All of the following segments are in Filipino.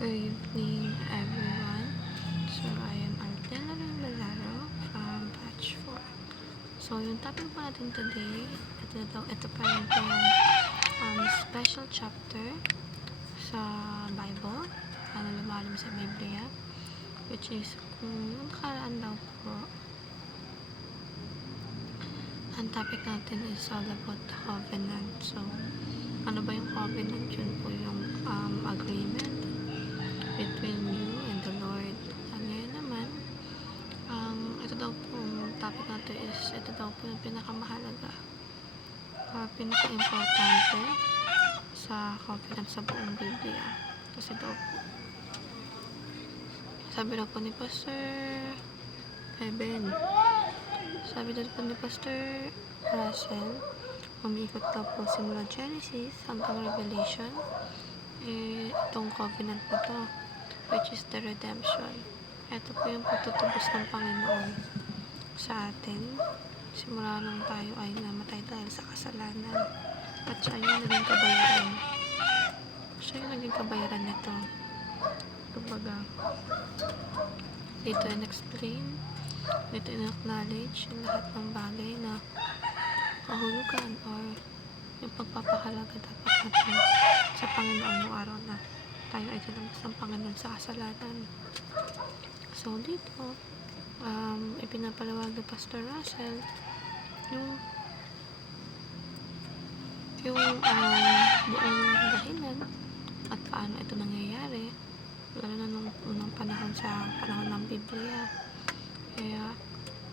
Good evening, everyone. So, I am Artela Balaro from Batch 4. So, yung topic po natin today, ito pa rin yung special chapter sa Bible, ano lumalim sa Biblia, which is kung nakaraan daw po, ang topic natin is all about covenant. So, ano ba yung covenant? Yun po yung agreement between you and the Lord. Ngayon naman, ito daw po, yung topic natin is, ito daw po yung pinakamahalaga, pinaka-importante sa covenant sa buong Biblia. Kasi daw po, sabi daw po ni Pastor Eben, sabi daw po ni Pastor Russell, umiikot daw po simula Genesis hanggang Revelation, itong covenant na to, which is the redemption. Ito po yung pagtutubos ng Panginoon sa atin simula nung tayo ay namatay dahil sa kasalanan, at siya yung naging kabayaran. Siya yung naging kabayaran nito. Kumbaga, dito in-explain, dito in-acknowledge yung lahat ng bagay na kahulugan or yung pagpapahalaga dapat natin sa Panginoon ng araw na tayo ay tinabas ng Panginoon sa kasalanan. So dito, ipinapalawag ni Pastor Russell yung buong dahilan at paano ito nangyayari, lalo na nung unang panahon sa panahon ng Biblia. Kaya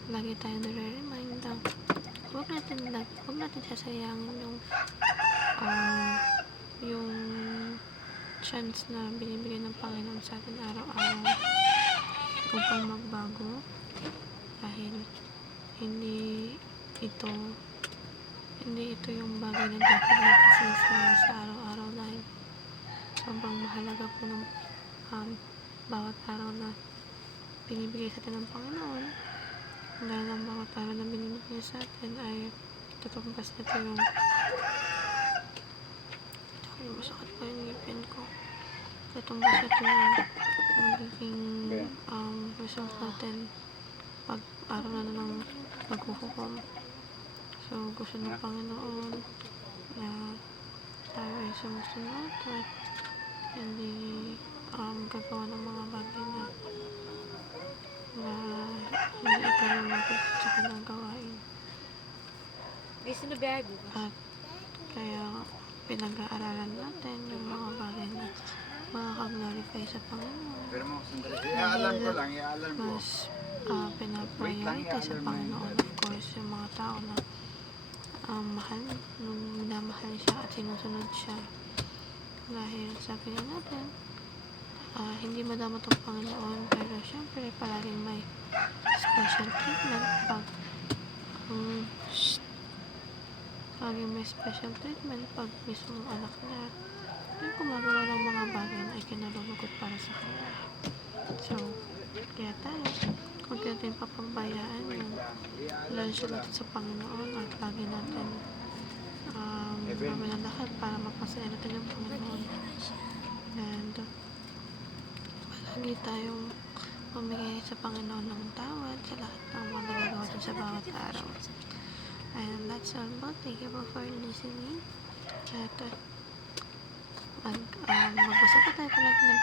lagi tayo nare-remind na huwag natin sasayangin yung chance na binibigay ng Panginoon sa atin araw-araw upang magbago, dahil hindi ito yung bagay na dapat natin sinasama sa araw-araw, dahil sobrang mahalaga po ng bawat araw na binibigay sa atin ng Panginoon. Dahil ang bawat araw na binibigay sa atin ay tutumbas na ito yung masakit pa yung ngipin ko. Tutumbas ito yung magiging result natin pag araw na ng maghuhukom. So, gusto ng Panginoon na tayo ay sumusunod at hindi gagawa ng mga bagay na hindi ito lumapit sa kanyang gawain. At kaya pinag-aaralan natin yung mga bagay na makaka-glorify sa Panginoon. Mas pinapriority sa Panginoon, of course, yung mga tao na mahal, nung minamahal siya at sinusunod siya. Dahil sabi na natin, hindi madama itong Panginoon, pero syempre palaging may special treatment pag mismong anak niya yung gumagawa ng mga bagay na ikinalulugod para sa kanya. So, kaya tayo, huwag natin papabayaan yung lansya natin sa Panginoon, at lagi natin gawin ang lahat para mapasaya natin yung Panginoon. And palagi tayong humingay sa Panginoon ng tawad sa lahat ng mga nagagawa natin sa bawat araw. And that's all about. Thank you for listening. At magbasa pa tayo palagi ng